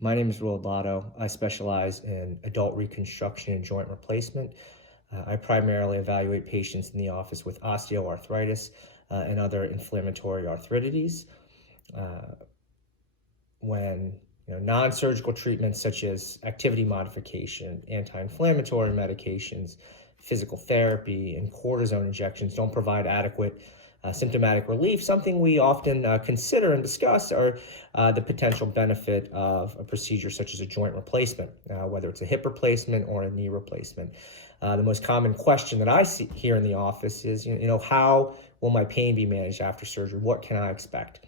My name is Roald Llado. I specialize in adult reconstruction and joint replacement. I primarily evaluate patients in the office with osteoarthritis and other inflammatory arthritides. Uh, when non-surgical treatments such as activity modification, anti-inflammatory medications, physical therapy, and cortisone injections don't provide adequate symptomatic relief, something we often consider and discuss are the potential benefit of a procedure such as a joint replacement, whether it's a hip replacement or a knee replacement. The most common question that I see here in the office is, how will my pain be managed after surgery? What can I expect?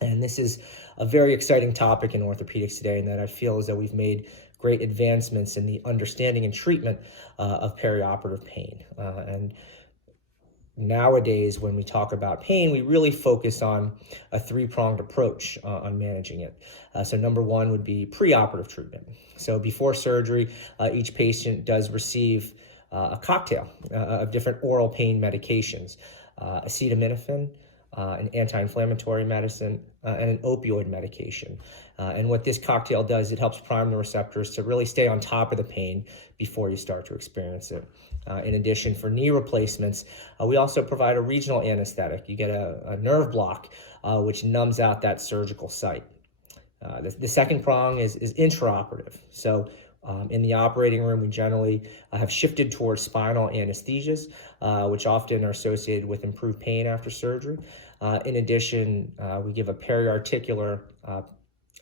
And this is a very exciting topic in orthopedics today, and that I feel as though we've made great advancements in the understanding and treatment of perioperative pain. And nowadays, when we talk about pain, we really focus on a three-pronged approach on managing it. So number one would be preoperative treatment. So before surgery, each patient does receive a cocktail of different oral pain medications, acetaminophen, an anti-inflammatory medicine, and an opioid medication. And what this cocktail does, it helps prime the receptors to really stay on top of the pain before you start to experience it. In addition, for knee replacements, we also provide a regional anesthetic. You get a nerve block, which numbs out that surgical site. The second prong is intraoperative. So in the operating room, we generally have shifted towards spinal anesthesias, which often are associated with improved pain after surgery. In addition, we give a periarticular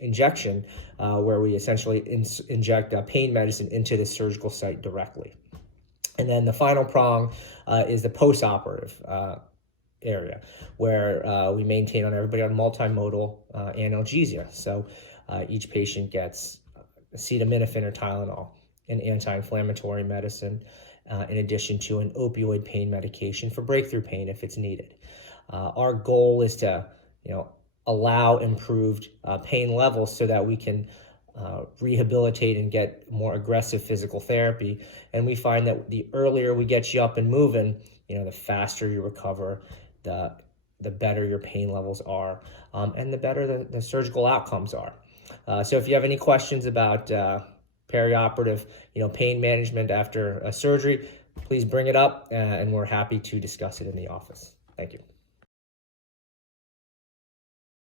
injection where we essentially inject pain medicine into the surgical site directly. And then the final prong is the postoperative area, where we maintain everybody on multimodal analgesia. So each patient gets acetaminophen or Tylenol, an anti-inflammatory medicine, in addition to an opioid pain medication for breakthrough pain if it's needed. Our goal is to, allow improved pain levels so that we can rehabilitate and get more aggressive physical therapy. And we find that the earlier we get you up and moving, the faster you recover, the better your pain levels are, and the better the surgical outcomes are. So if you have any questions about perioperative, pain management after a surgery, please bring it up, and we're happy to discuss it in the office. Thank you.